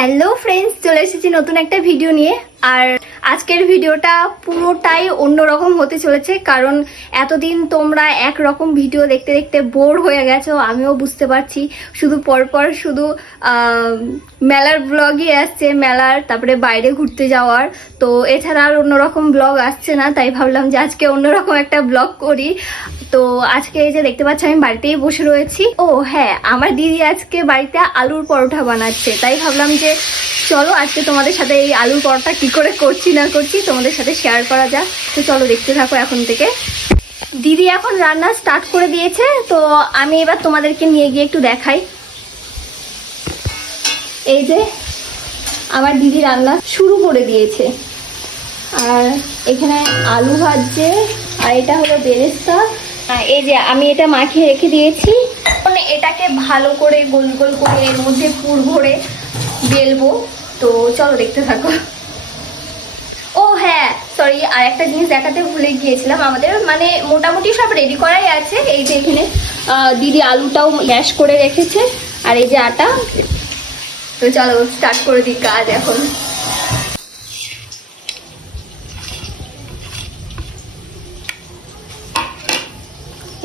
Hello friends, চলে এসেছি নতুন একটা ভিডিও নিয়ে। আর আজকের ভিডিওটা পুরোটাই অন্যরকম হতে চলেছে, কারণ এতদিন তোমরা একরকম ভিডিও দেখতে দেখতে বোর হয়ে গেছো, আমিও বুঝতে পারছি। শুধু পরপর শুধু মেলার ব্লগই আসছে, মেলার, তারপরে বাইরে ঘুরতে যাওয়ার, তো এছাড়া আর অন্যরকম ব্লগ আসছে না। তাই ভাবলাম যে আজকে অন্যরকম একটা ব্লগ করি। তো আজকে এই যে দেখতে পাচ্ছ আমি বাড়িতেই বসে রয়েছি। ও হ্যাঁ, আমার দিদি আজকে বাড়িতে আলুর পরোটা বানাচ্ছে, তাই ভাবলাম যে চলো আজকে তোমাদের সাথে এই আলুর পরোটা কি করে করছি না করছি তোমাদের সাথে শেয়ার করা যাক। তো চলো দেখতে থাকো এখন থেকে। দিদি এখন রান্না স্টার্ট করে দিয়েছে, তো আমি এবার তোমাদেরকে নিয়ে গিয়ে একটু দেখাই। এই যে আমার দিদি রান্না শুরু করে দিয়েছে, আর এখানে আলু ভাজছে, আর এটা হলো বেরেস্তা। এই যে আমি এটা মাখিয়ে রেখে দিয়েছি, এটাকে ভালো করে গোল গোল করে এর মধ্যে পুর ভরে বেলবো। তো চলো দেখতে থাকো। ও হ্যাঁ, সরি, আর একটা জিনিস দেখাতে ভুলে গিয়েছিলাম। আমাদের মানে মোটামুটি সব রেডি করাই আছে। এই যে এখানে দিদি আলুটাও ম্যাশ করে রেখেছে, আর এই যে আটা। তো চলো স্টার্ট করে দিই কাজ এখন।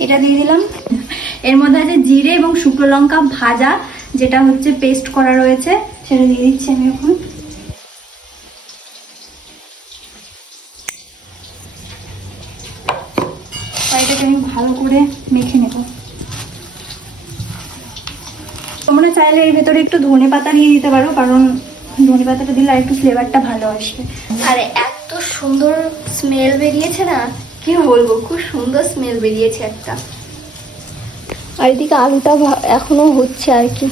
এটা দিয়ে দিলাম, এর মধ্যে আছে জিরে এবং শুকনো লঙ্কা ভাজা, যেটা হচ্ছে পেস্ট করা রয়েছে, সেটা দিয়ে দিচ্ছি আমি এখন। এটাকে আমি ভালো করে মেখে নেব। তোমরা চাইলে এর ভেতরে একটু ধনে পাতা দিয়ে দিতে পারো, কারণ ধনে পাতাটা দিলে আর একটু ফ্লেভারটা ভালো আসবে। আর এত সুন্দর স্মেল বেরিয়েছে না, কি বলবো, খুব সুন্দর স্মেল বেরিয়েছে একটা। আর এদিকে আলুটা এখনো হচ্ছে আর কি,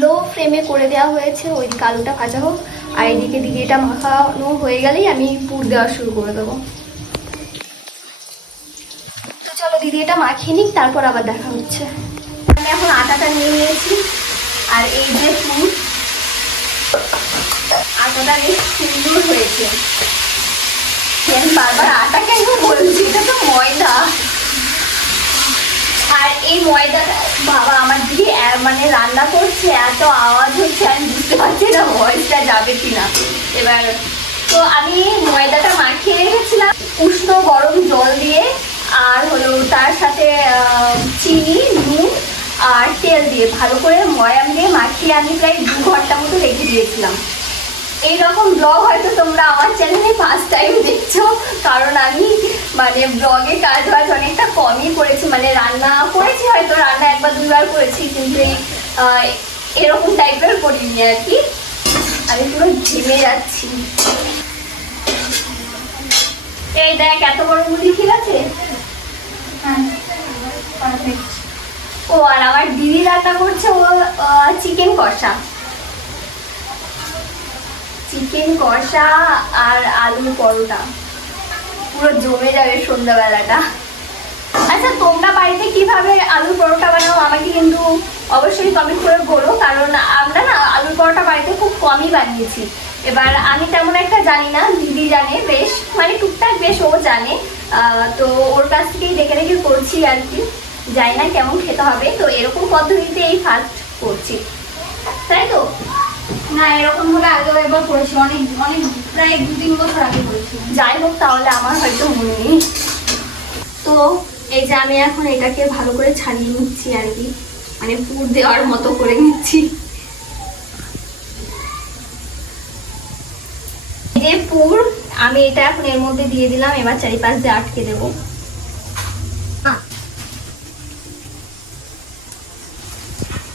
লো ফ্লেমে করে দেওয়া হয়েছে। ওইদিকে আলুটা ভাজা হোক, আর এদিকে দিদি এটা মাখানো হয়ে গেলেই আমি পুর দেওয়া শুরু করে দেবো। তো চলো দিদি এটা মাখিয়ে নিক, তারপর আবার দেখা হচ্ছে। আমি এখন আটাটা নিয়ে নিয়েছি, আর এই যে পুর, আটাটা বেশ সুন্দর হয়েছে। বারবার আটা কেন বলছি, এটা তো ময়দা। আর এই ময়দাটা, বাবা আমার দিদি মানে রান্না করছে, এত আওয়াজ হচ্ছে, আমি বুঝতে পারছি না ভয়েসটা যাবে কিনা এবার। তো আমি ময়দাটা মাখিয়ে রেখেছিলাম উষ্ণ গরম জল দিয়ে, আর হলো তার সাথে চিনি, নুন আর তেল দিয়ে ভালো করে ময়াম দিয়ে মাখিয়ে আমি প্রায় 2 ঘন্টা মতো রেখে দিয়েছিলাম। এইরকম ব্লগ হয়তো তোমরা আমার চ্যানেলে ফার্স্ট টাইম দেখছো, কারণ আমি মানে ব্লগে কাজ বাজ অনেকটা কমই করেছি। মানে রান্না করেছি, হয়তো রান্না 1-2 বার করেছি, কিন্তু এরকম টাইপের করিনি আর কি। আমি পুরো ঘেমে যাচ্ছি। এই দেখ এত বড় মুড়ি, ঠিক আছে? ও আর আমার দিদি রান্না করছে, ও চিকেন কষা, চিকেন কষা আর আলু পরোটা, পুরো জমে যাবে সন্ধ্যাবেলাটা। আচ্ছা, তোমরা বাড়িতে কিভাবে আলুর পরোটা বানাও আমাকে কিন্তু অবশ্যই কমেন্ট করে বলো, কারণ আমরা না আলুর পরোটা বাড়িতে খুব কমই বানিয়েছি। এবার আমি তেমন একটা জানি না, দিদি জানে বেশ, মানে টুকটাক বেশ ও জানে। তো ওর কাছ থেকেই দেখে দেখে করছি আর কি, জানি না কেমন খেতে হবে। তো এরকম পদ্ধতিতে এই ফার্স্ট করছি, তাই তো? না, এরকম ভাবে আগেও একবার করেছি, অনেক অনেক প্রায় 2-3 বছর আগে করেছি। যাই হোক, তাহলে আমার হয়তো মনে নেই। তো এই যে আমি এখন এটাকে ভালো করে ছাড়িয়ে নিচ্ছি আর কি, মানে পুর দেওয়ার মতো করে নিচ্ছি। এই যে পুর, আমি এটা এখন এর মধ্যে দিয়ে দিলাম, এবার চারিপাশ দিয়ে আটকে দেবো।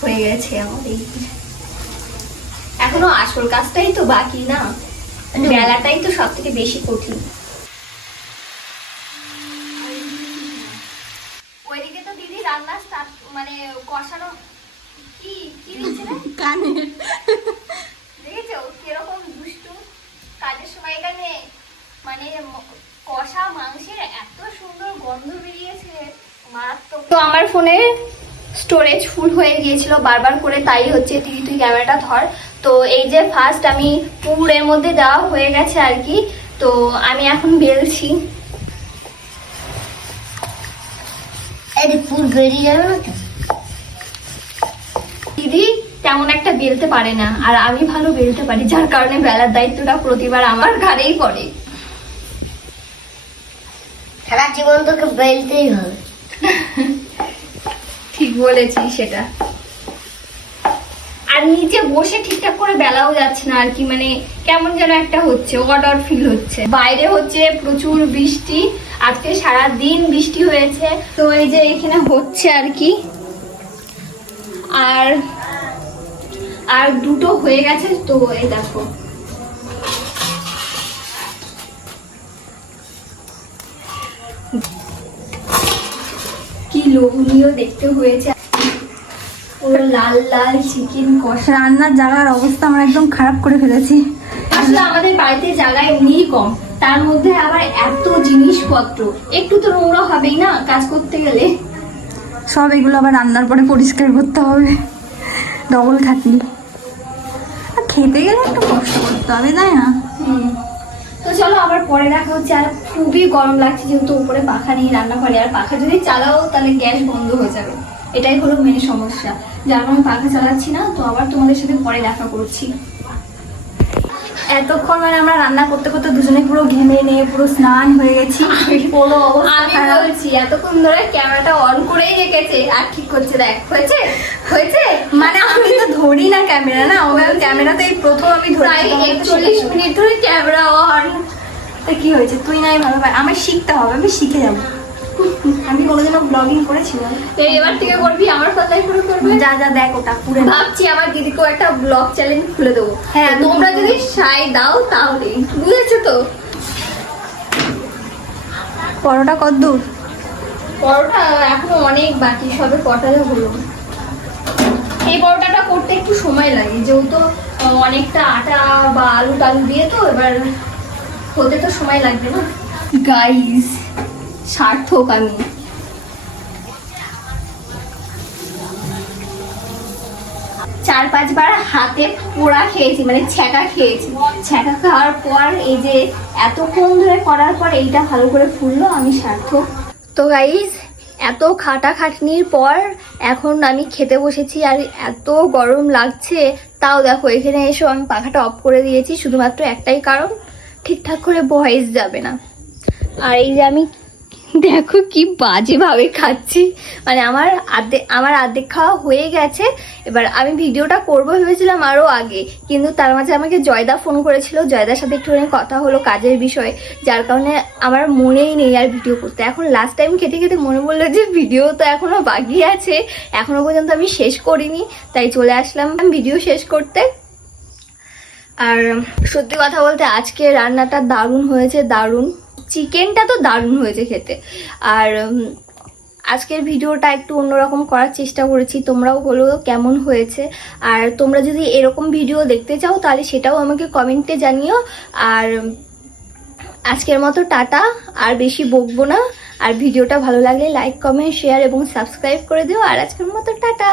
হয়ে গেছে আমার এই, এখনো আসল কাজটাই তো বাকি না, বেলাটাই তো সব থেকে বেশি কঠিন। ওইদিকে তো দিদি রান্না স্টার্ট, মানে কষানো, কি কি দিচ্ছে না কানে, দেখেছো কিরকম দুষ্টু কাজের সময়। এখানে মানে কষা মাংসের এত সুন্দর গন্ধ বেরিয়েছে, মারাত্মক। তো আমার ফোনে স্টোরেজ ফুল হয়ে গিয়েছিল বারবার করে, তাই হচ্ছে দিদি তুই ক্যামেরাটা ধর। তো এই যে ফার্স্ট আমি পুরের মধ্যে দেওয়া হয়ে গেছে আর কি, তো আমি এখন বেলছি। পুর বেরিয়ে যাবে না দিদি, তেমন একটা বেলতে পারে না, আর আমি ভালো বেলতে পারি, যার কারণে বেলার দায়িত্বটা প্রতিবার আমার ঘাড়েই পড়ে। সারা জীবন তোকে বেলতেই হবে। ঠিক বলেছিস সেটা। আর নিচে বসে ঠিকঠাক করে বেলাও যাচ্ছে না আর কি, মানে কেমন যেন একটা হচ্ছে, অর্ডার ফিল হচ্ছে। বাইরে হচ্ছে প্রচুর বৃষ্টি, আজকে সারা দিন বৃষ্টি হয়েছে, তো এই যে এখানে হচ্ছে আর কি। আর আর দুটো হয়ে গেছে, তো এই দেখো কি লোভনীয় দেখতে হয়েছে, পুরো লাল লাল চিকেন কষা। রান্নার জায়গার অবস্থা আমরা একদম খারাপ করে ফেলেছি। আসলে আমাদের বাড়িতে জায়গা এমনিই কম, তার মধ্যে আবার এত জিনিসপত্র, একটু তো নোংরা হবেই না কাজ করতে গেলে। সব এগুলো আবার রান্নার পরে পরিষ্কার করতে হবে, ডবল খাটনি। আর খেতে গেলে একটু কষ্ট করতে হবে, তাই না? তো চলো আবার পরে দেখা হচ্ছে। আর খুবই গরম লাগছে, যেহেতু উপরে পাখা নেই রান্নাঘরে, আর পাখা যদি চালাও তাহলে গ্যাস বন্ধ হয়ে যাবে, এটাই হলো মেন সমস্যা, যার কারণে পাখা চালাচ্ছি না। তো আবার তোমাদের সাথে পরে দেখা করছি। এতক্ষণ মানে আমরা রান্না করতে করতে দুজনে পুরো ঘেমে নিয়ে পুরো স্নান হয়ে গেছি, কোনো অবস্থা আমি খারাপ। বলছি এতক্ষণ ধরে ক্যামেরাটা অন করেই রেখেছে, আর ঠিক করছে, দেখ হয়েছে হয়েছে। মানে আমি তো ধরি না ক্যামেরা, না ও ক্যামেরাতে এই প্রথম আমি প্রায় ধরি। 41 মিনিট ধরে ক্যামেরা অন। তা কি হয়েছে, তুই নাই ভালো পাই, আমার শিখতে হবে, আমি শিখে যাবো। আমি কোনোদিনও ব্লগিং করেছিলাম। এই এবার থেকে করবি, আমার পাতায় করে করবে। যা যা দেখ ওটা পুরো ভাবছি আমার দিদিকেও একটা ব্লগ চ্যানেল খুলে দেবো। হ্যাঁ, তো তোমরা যদি সাই দাও তাহলে, বুঝেছো তো? পরোটা কদ্দূর? পরোটা এখনো অনেক বাকি, সবে কটালে হলো। এই পরোটাটা করতে একটু সময় লাগে, যেহেতু অনেকটা আটা বা আলু টালু দিয়ে, তো এবার হতে তো সময় লাগবে না। গাইস সার্থক আমি। চার পাঁচবার হাতে পোড়া খেয়েছি, মানে ছ্যাঁকা খেয়েছি। ছ্যাঁকা খাওয়ার পর এই যে এতক্ষণ ধরে করার পর এইটা ভালো করে ফুললো, আমি সার্থক। তো গাইস এত খাটাখাটনির পর এখন আমি খেতে বসেছি, আর এত গরম লাগছে, তাও দেখো এখানে এসে আমি পাখাটা অফ করে দিয়েছি, শুধুমাত্র একটাই কারণ, ঠিকঠাক করে ভয়েস যাবে না। আর এই যে আমি দেখো কি বাজেভাবে খাচ্ছি, মানে আমার অর্ধেক খাওয়া হয়ে গেছে। এবার আমি ভিডিওটা করবো ভেবেছিলাম আরও আগে, কিন্তু তার মাঝে আমাকে জয়দা ফোন করেছিল, জয়দার সাথে একটুখানি কথা হলো কাজের বিষয়ে, যার কারণে আমার মনেই নেই আর ভিডিও করতে। এখন লাস্ট টাইম খেতে খেতে মনে পড়লো যে ভিডিও তো এখনও বাকি আছে, এখনও পর্যন্ত আমি শেষ করিনি, তাই চলে আসলাম ভিডিও শেষ করতে। আর সত্যি কথা বলতে আজকে রান্নাটা দারুণ হয়েছে, দারুণ। চিকেনটা তো দারুণ হয়েছে খেতে। আর আজকের ভিডিওটা একটু অন্যরকম করার চেষ্টা করেছি, তোমরাও বলো কেমন হয়েছে। আর তোমরা যদি এরকম ভিডিও দেখতে চাও তাহলে সেটাও আমাকে কমেন্টে জানিও। আর আজকের মতো টাটা, আর বেশি বকবো না। আর ভিডিওটা ভালো লাগলে লাইক কমেন্ট শেয়ার এবং সাবস্ক্রাইব করে দিও। আর আজকের মতো টাটা।